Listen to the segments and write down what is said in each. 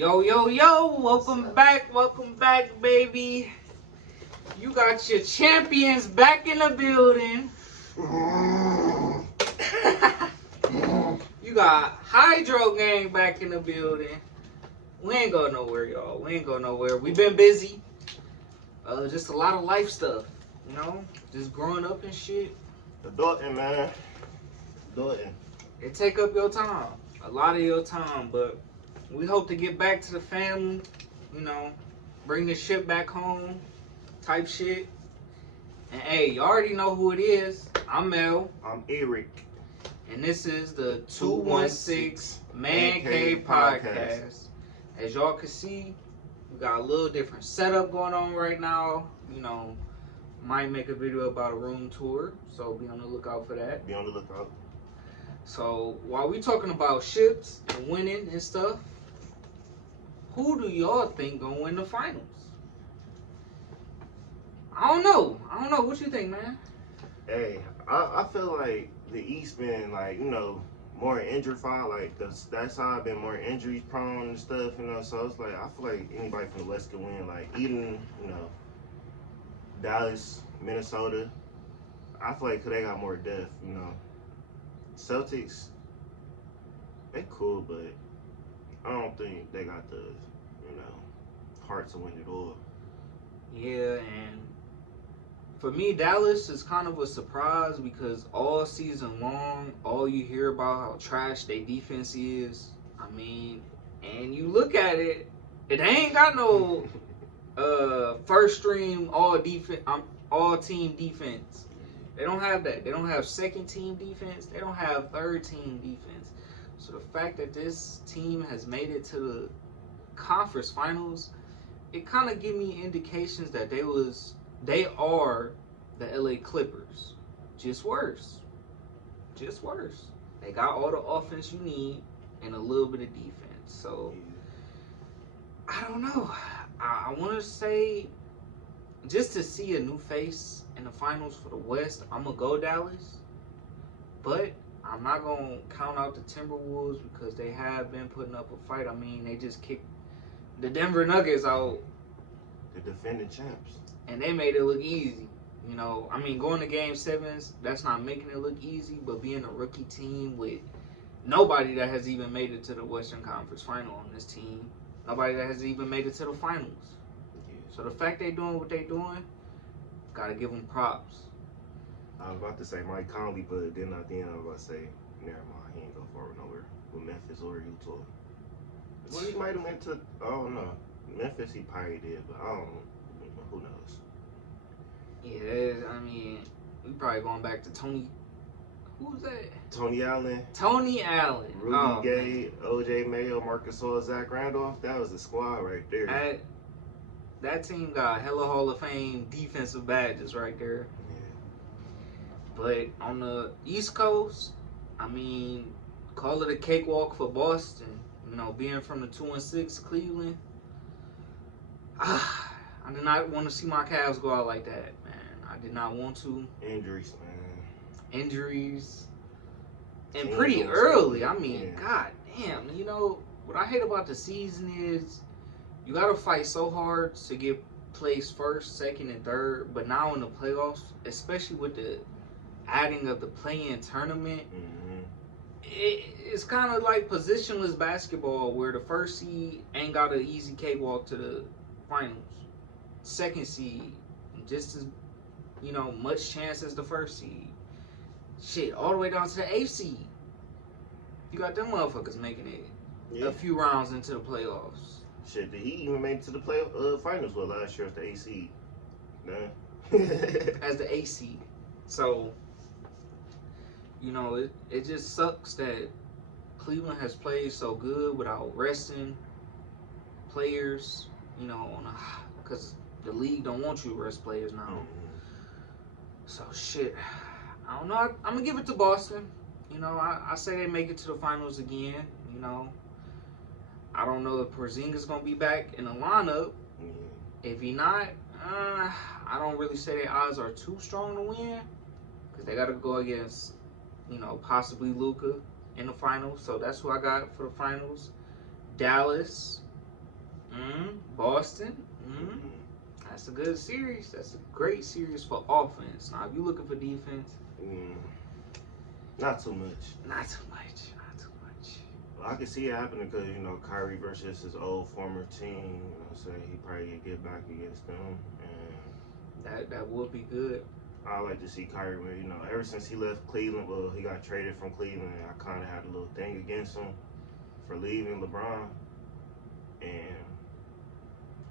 Yo, welcome back, baby. You got your champions back in the building. You got Hydro Gang back in the building. We ain't going nowhere, y'all. We ain't going nowhere. We've been busy. Just a lot of life stuff, you know? Just growing up and shit. Adulting, man. Adulting. It take up your time. A lot of your time, but we hope to get back to the family, you know, bring the shit back home, type shit. And hey, you already know who it is. I'm Mel. I'm Eric. And this is the 216 ManCave Podcast. As y'all can see, we got a little different setup going on right now. You know, might make a video about a room tour, so be on the lookout for that. Be on the lookout. So while we talking about ships and winning and stuff, who do y'all think gonna win the finals? I don't know. What you think, man? Hey, I feel like the East been like, you know, more injured file. Like that side been more injuries prone and stuff, you know. So it's like I feel like anybody from the West could win. Like even, you know, Dallas, Minnesota. I feel like 'cause they got more depth, you know. Celtics, they cool, but I don't think they got the, you know, heart to win it all. Yeah, and for me, Dallas is kind of a surprise because all season long, all you hear about how trash their defense is. I mean, and you look at it, it ain't got no first stream all team defense. They don't have that. They don't have second team defense. They don't have third team defense. So the fact that this team has made it to the conference finals, it kind of give me indications that they are the LA Clippers. Just worse. They got all the offense you need and a little bit of defense. So I don't know. I want to say, just to see a new face in the finals for the West, I'm going to go Dallas. But I'm not going to count out the Timberwolves because they have been putting up a fight. I mean, they just kicked the Denver Nuggets out. The defending champs. And they made it look easy. You know, I mean, going to Game 7s, that's not making it look easy. But being a rookie team with nobody that has even made it to the Western Conference Final on this team, nobody that has even made it to the finals. So the fact they doing what they doing, gotta give them props. I was about to say Mike Conley, but then at the end I was about to say, never mind, he ain't go forward nowhere with Memphis or Utah. Well, he might have went to, I don't know. Memphis he probably did, but I don't know. Who knows? Yeah, I mean, we probably going back to Tony. Who was that? Tony Allen. Rudy Gay, OJ Mayo, Marcus Gasol, Zach Randolph. That was the squad right there. That team got hella Hall of Fame defensive badges right there. Yeah. But on the East Coast, I mean, call it a cakewalk for Boston. You know, being from the 2-6 Cleveland. I did not want to see my Cavs go out like that, man. I did not want to. Injuries, man. And Team pretty goes early. early. I mean, Yeah. God damn. You know, what I hate about the season is you got to fight so hard to get placed first, second, and third. But now in the playoffs, especially with the adding of the play-in tournament, it's kind of like positionless basketball where the first seed ain't got an easy cakewalk to the finals. Second seed, just as, you know, much chance as the first seed. Shit, all the way down to the 8th seed. You got them motherfuckers making it a few rounds into the playoffs. Shit, did he even make it to the finals last year as the 8th seed? Nah. As the 8th seed. So, you know, it just sucks that Cleveland has played so good without resting players, you know, because the league don't want you to rest players now. So, shit. I don't know. I'm going to give it to Boston. You know, I say they make it to the finals again, you know. I don't know if Porzingis going to be back in the lineup. If he not, I don't really say their odds are too strong to win because they got to go against, you know, possibly Luka in the finals. So that's who I got for the finals. Dallas, Boston. That's a good series. That's a great series for offense. Now, if you're looking for defense, not too much. Not too much. Not too much. Well, I can see it happening because, you know, Kyrie versus his old former team. You know what I'm saying? He probably get back against them. And that would be good. I like to see Kyrie win. You know, ever since he left Cleveland, well, he got traded from Cleveland. I kind of had a little thing against him for leaving LeBron. And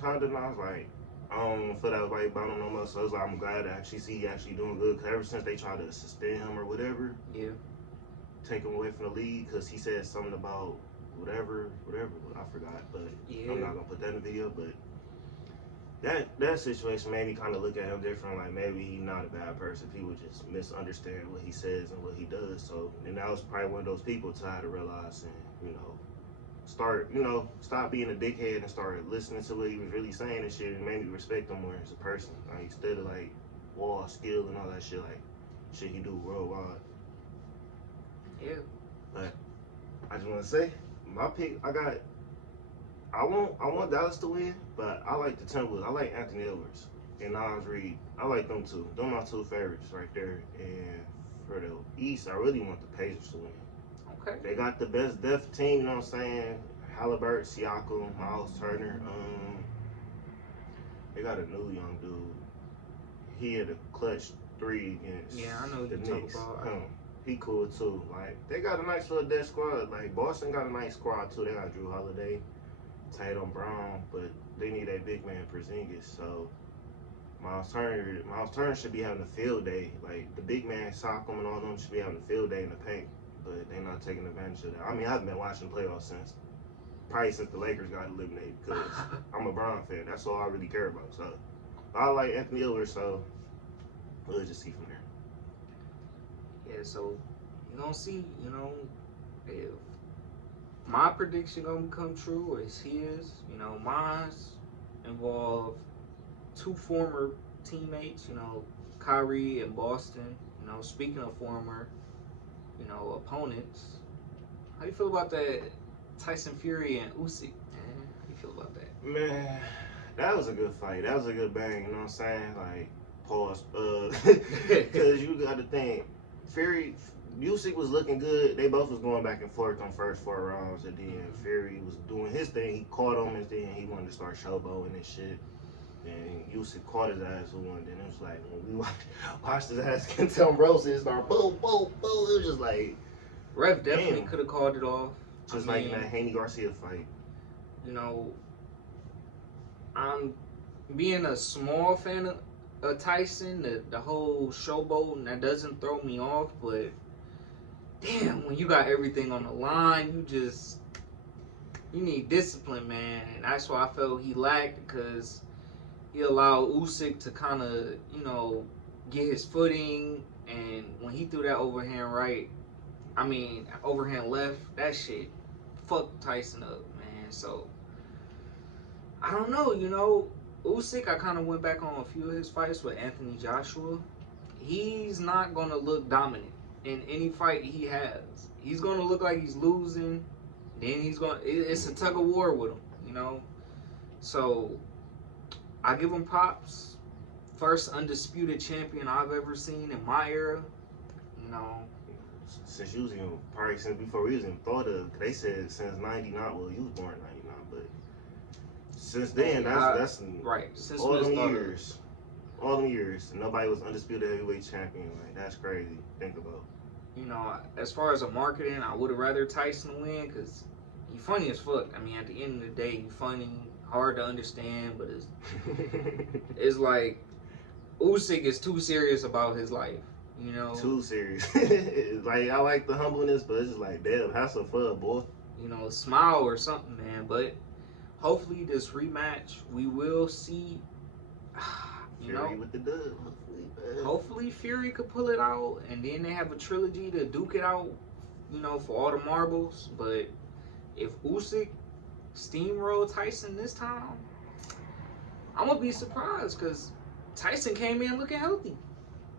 kind of, I was like, I don't feel that way about him no more. So I was like, I'm glad to actually see he actually doing good. Because ever since they tried to suspend him or whatever, take him away from the league because he said something about whatever, I forgot. But I'm not going to put that in the video. But that situation made me kind of look at him different. Like, maybe he's not a bad person. People just misunderstand what he says and what he does. So, and that was probably one of those people to have to realize and, you know, stop being a dickhead and start listening to what he was really saying and shit, and made me respect him more as a person. Like, instead of like wall skill and all that shit, like shit he do worldwide. Yeah. But I just want to say, my pick, I want Dallas to win, but I like the Timberwolves. I like Anthony Edwards and Nas Reed. I like them two. Those are my two favorites right there. And for the East, I really want the Pacers to win. Okay. They got the best depth team, you know what I'm saying? Halliburton, Siakam, Miles Turner. They got a new young dude. He had a clutch 3 against I know the you Knicks. talk about. He cool too. Like, they got a nice little depth squad. Like, Boston got a nice squad too. They got Drew Holiday, Tatum Brown, but they need a big man Porzingis. So Miles Turner should be having a field day. Like, the big man Siakam and all them should be having a field day in the paint. But they're not taking advantage of that. I mean, I've been watching the playoffs since the Lakers got eliminated because I'm a Brown fan. That's all I really care about. So I like Anthony Edwards, so we'll just see from there. Yeah, so you're going to see, you know, if my prediction going to come true or it's his. You know, mine's involve 2 former teammates, you know, Kyrie and Boston. You know, speaking of former, you know, opponents. How you feel about that Tyson Fury and Usyk? Man, how you feel about that? Man, that was a good fight. That was a good bang. You know what I'm saying? Like, pause. Because you got to think, Usyk was looking good. They both was going back and forth on first 4 rounds, and then Fury was doing his thing. He caught him, and then he wanted to start showboating and shit. And Usyk caught his ass with one. Then it was like, when we watched his ass get Tom Roses start boom, boom, boom. It was just like, Ref definitely could have called it off. Just like in that Haney Garcia fight. You know, I'm being a small fan of Tyson, the whole showboat, that doesn't throw me off, but damn, when you got everything on the line, you need discipline, man. And that's why I felt he lacked, because he allowed Usyk to kind of, you know, get his footing, and when he threw that overhand left, that shit fucked Tyson up, man. So, I don't know, you know, Usyk, I kind of went back on a few of his fights with Anthony Joshua. He's not going to look dominant in any fight he has. He's going to look like he's losing, then it's a tug of war with him, you know. So, I give him props. First undisputed champion I've ever seen in my era. You know. Since you was in, probably since before we was in Florida, they said since 99. Well, you was born in 99, but since then, that's right. Since all them years, nobody was undisputed heavyweight champion. Like, that's crazy. Think about. You know, as far as a marketing, I would have rather Tyson win because he's funny as fuck. I mean, at the end of the day, he's funny. Hard to understand, but it's like Usyk is too serious about his life, you know. Too serious. Like, I like the humbleness, but it's just like, damn, have some fun, boy. You know, smile or something, man. But hopefully, this rematch we will see. Fury with the dub. Hopefully, Fury could pull it out, and then they have a trilogy to duke it out, you know, for all the marbles. But if Usyk steamroll Tyson this time, I'm gonna be surprised because Tyson came in looking healthy.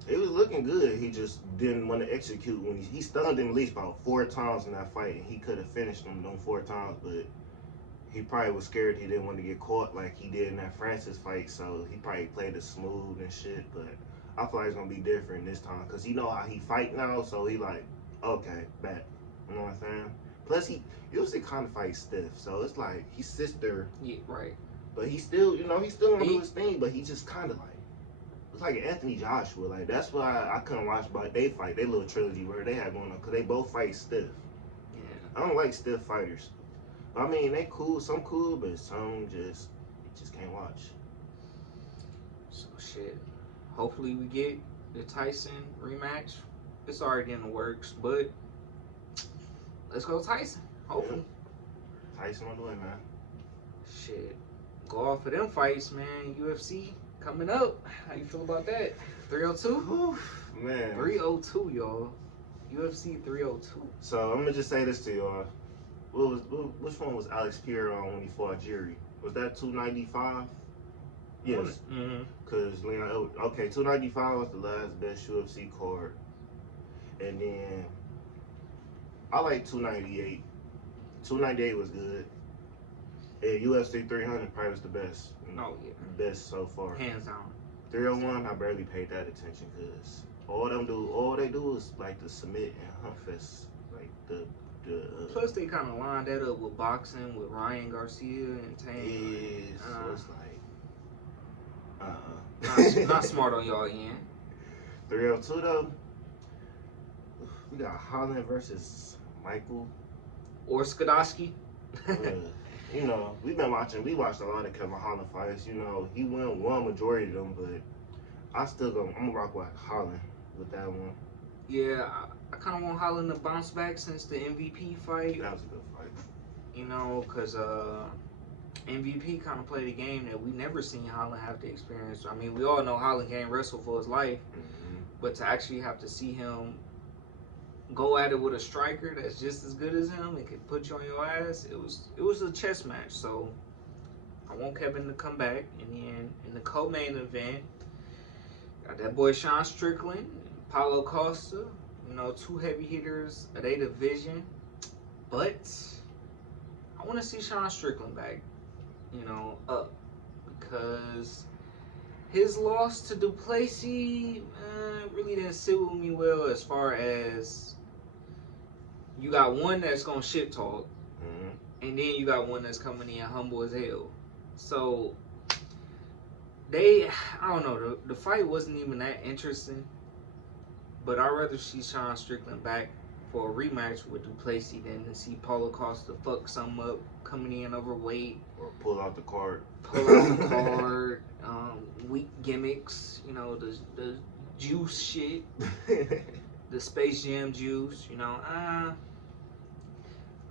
He was looking good. He just didn't want to execute when he stunned him at least about 4 times in that fight, and he could have finished him them 4 times, but he probably was scared he didn't want to get caught like he did in that Francis fight, so he probably played it smooth and shit. But I feel like it's gonna be different this time because he know how he fight now, so he like, okay, bet. You know what I'm saying? Plus, he usually kind of fights stiff, so it's like he sits there. Yeah, right. But he still, he's still gonna do his thing, but he just kind of like, it's like Anthony Joshua. Like, that's why I couldn't watch, but they fight, they little trilogy where they had going on, because they both fight stiff. Yeah. I don't like stiff fighters. I mean, they cool, some cool, but some just can't watch. So, shit. Hopefully we get the Tyson rematch. It's already in the works, but let's go Tyson. Hopefully. Yeah. Tyson on the way, man. Shit. Go off of them fights, man. UFC coming up. How you feel about that? 302? Man. 302, y'all. UFC 302. So I'm gonna just say this to y'all. Which one was Alex Pierre on when he fought Jerry? Was that 295? Yes. Because Leon, okay, 295 was the last best UFC card. And then I like 298. 298 was good. And UFC 300 probably was the best. Oh, yeah. Best so far. Hands down. 301, I barely paid that attention because all they do is like the submit and hunt fest. Like the Plus, they kind of lined that up with boxing with Ryan Garcia and Tank. Yeah, so it's like, not smart on y'all end. 302 though, we got Holland versus Michael. Or Skadowski. We watched a lot of Kevin Holland fights. He won majority of them, but I'm gonna rock with Holland with that one. Yeah, I kind of want Holland to bounce back since the MVP fight. That was a good fight. Because MVP kind of played a game that we never seen Holland have to experience. I mean, we all know Holland can't wrestle for his life, but to actually have to see him go at it with a striker that's just as good as him and can put you on your ass, it was a chess match. So I want Kevin to come back. And then in the co-main event, got that boy Sean Strickland, Paulo Costa, two heavy hitters of their division. But I want to see Sean Strickland back, up. Because his loss to Duplessis really didn't sit with me well, as far as you got one that's going to shit talk, and then you got one that's coming in humble as hell. So, I don't know, the fight wasn't even that interesting. But I'd rather see Sean Strickland back for a rematch with Duplessis than to see Paulo Costa fuck something up, coming in overweight. Or pull out the card. Weak gimmicks, the juice shit. The Space Jam juice,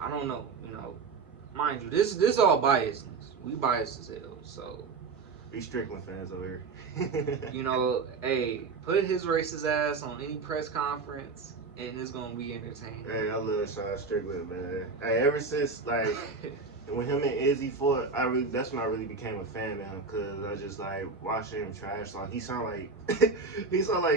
I don't know, Mind you, this all biasness. We biased as hell, so. We Strickland fans over here. Hey, put his racist ass on any press conference, and it's gonna be entertaining. Hey, I love Sean Strickland, man. Hey, ever since like when him and Izzy fought, that's when I really became a fan of him, cause I just like watching him trash talk. He sound like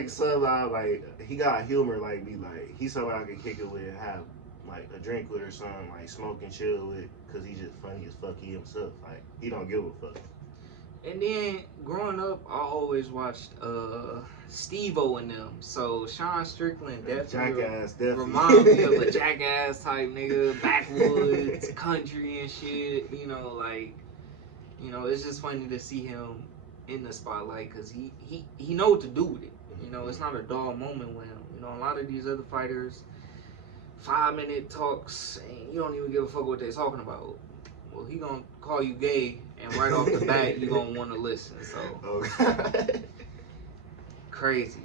somebody like he got humor like me, like he's somebody I could kick it with, and have like a drink with or something, like smoke and chill with, cause he's just funny as fuck. He himself, like he don't give a fuck. And then growing up, I always watched Steve-O and them. So Sean Strickland definitely remind me of a jackass type nigga, backwoods, country and shit. It's just funny to see him in the spotlight because he know what to do with it. It's not a dull moment with him. A lot of these other fighters, 5-minute talks, and you don't even give a fuck what they're talking about. Well, he gonna call you gay, and right off the bat, you gonna want to listen. So, crazy.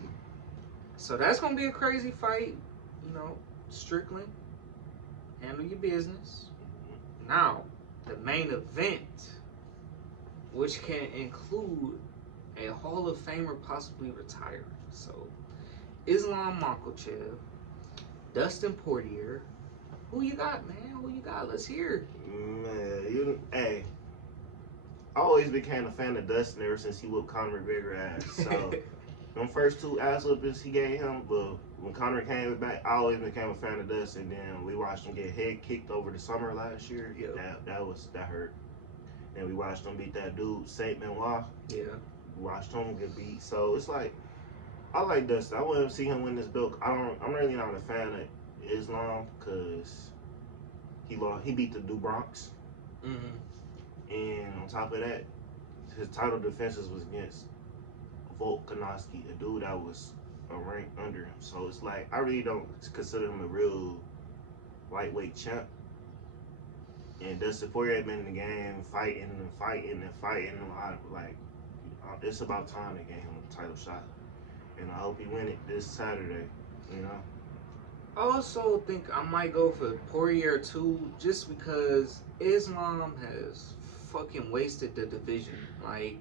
So that's gonna be a crazy fight. Strickland, handle your business. Now, the main event, which can include a Hall of Famer possibly retiring. So, Islam Makhachev, Dustin Poirier. Who you got, man? Who you got? Let's hear. Man, I always became a fan of Dustin ever since he whooped Conor McGregor ass. So, them first 2 ass whoopings he gave him, but when Conor came back, I always became a fan of Dustin. And then we watched him get head kicked over the summer last year. Yep. That hurt. And we watched him beat that dude Saint Benoit. Yeah. We watched him get beat. So it's like, I like Dustin. I wouldn't see him win this belt. I'm really not a fan of Islam because he beat the Bronx. Mm-hmm. And on top of that, his title defenses was against Volkanovski, a dude that was a rank under him. So it's like, I really don't consider him a real lightweight champ. And Dustin Poirier had been in the game fighting. It's about time they gave him a title shot. And I hope he win it this Saturday, you know? I also think I might go for Poirier too, just because Islam has fucking wasted the division. Like,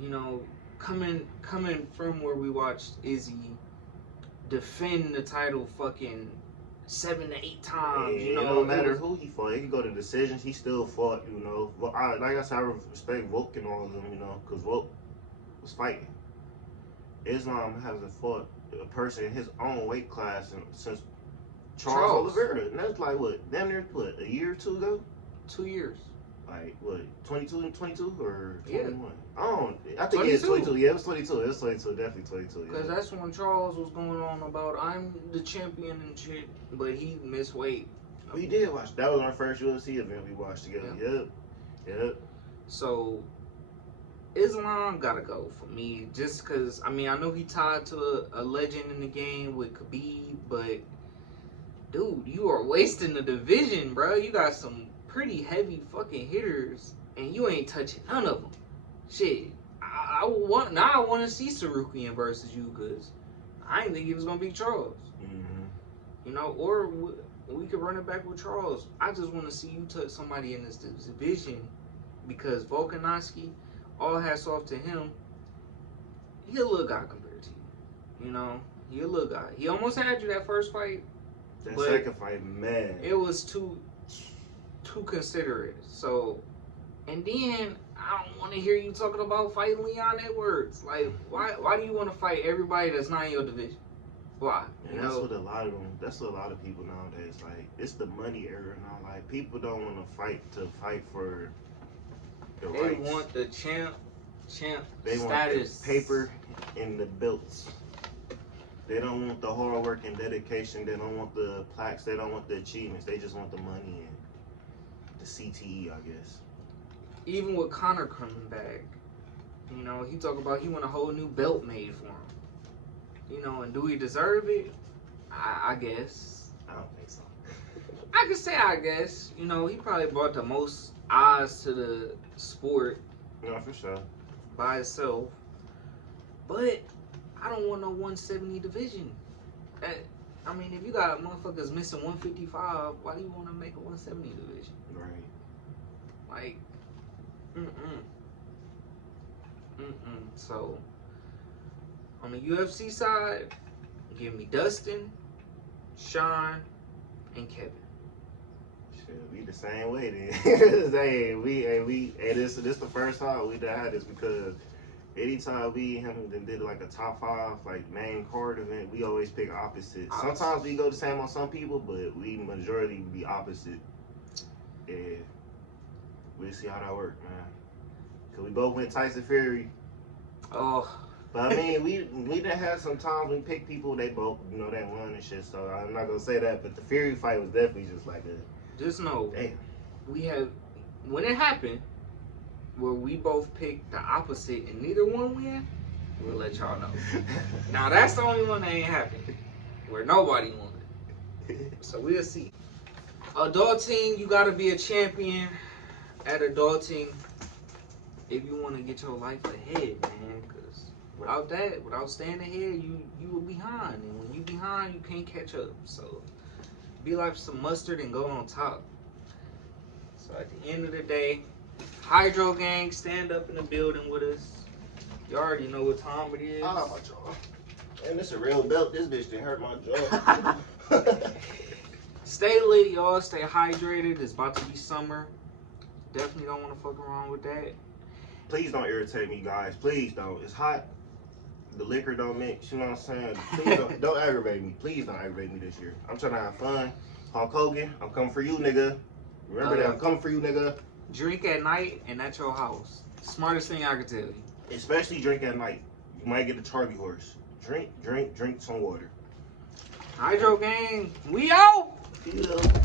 you know, coming from where we watched Izzy defend the title fucking 7 to 8 times. Yeah, you know, it don't matter who he fought. He could go to decisions. He still fought. You know, like I said, I respect Volk and all of them. You know, because Volk was fighting. Islam hasn't fought a person in his own weight class since Charles Oliveira, and that's like damn near a year or 2 ago. 2 years. Like 22 and 22 or 21? Yeah. I think it's 22. Yeah, it was 22. It was 22. Definitely 22. Because that's when Charles was going on about I'm the champion and shit, but he missed weight. We did watch. That was our first UFC event we watched together. Yep. So Islam gotta go for me, just because, I mean, I know he tied to a legend in the game with Khabib, but dude, you are wasting the division, bro. You got some pretty heavy fucking hitters, and you ain't touching none of them. Shit, I want to see Sarukian versus you, because I didn't think he was gonna beat Charles. Mm-hmm. You know, or we could run it back with Charles. I just want to see you touch somebody in this division, because Volkanovski, all hats off to him. He a little guy compared to you. You know, he a little guy. He almost had you that first fight. That second fight, man. It was too considerate. So, and then I don't want to hear you talking about fighting Leon Edwards. Like, why do you want to fight everybody that's not in your division? Why? And that's what a lot of people nowadays, like, it's the money era now. Like, people don't want to fight for the rights. They want the champ they status. Want the paper and the belts. They don't want the hard work and dedication. They don't want the plaques. They don't want the achievements. They just want the money and the CTE, I guess. Even with Conor coming back, you know, he talk about he want a whole new belt made for him. You know, and do he deserve it? I guess. I don't think so. I could say I guess. You know, he probably brought the most eyes to the sport. No, for sure. By itself. But I don't want no 170 division. I mean, if you got motherfuckers missing 155, why do you want to make a 170 division? Right. Like, So, on the UFC side, give me Dustin, Sean, and Kevin. Shit, we the same way then. This the first time we done had this, because anytime we and did like a top 5 like main card event, we always pick opposite. Sometimes we go the same on some people, but we majority be opposite. And we'll see how that work, man. Cause we both went Tyson Fury. Oh. But I mean, we done had some times we picked people, they both, you know, they won and shit. So I'm not gonna say that, but the Fury fight was definitely just like a. Just know, damn. We have, when it happened, where we both picked the opposite and neither one win, we'll let y'all know. Now that's the only one that ain't happened, where nobody won. So we'll see. Adulting, you gotta be a champion at adulting if you want to get your life ahead, man. Because without that, without staying ahead, you will be behind, and when you behind, you can't catch up. So be like some mustard and go on top. So at the end of the day, Hydro Gang, stand up in the building with us. You already know what time it is. I love my jaw. And this a real belt. This bitch didn't hurt my jaw. Stay lit, y'all. Stay hydrated. It's about to be summer. Definitely don't want to fuck around with that. Please don't irritate me, guys. Please don't. It's hot. The liquor don't mix. You know what I'm saying? Please don't aggravate me. Please don't aggravate me this year. I'm trying to have fun. Hulk Hogan, I'm coming for you, nigga. Remember that? I'm coming for you, nigga. Drink at night and at your house. Smartest thing I can tell you. Especially drink at night. You might get a Charlie horse. Drink some water. Hydro gang, we out. Yeah.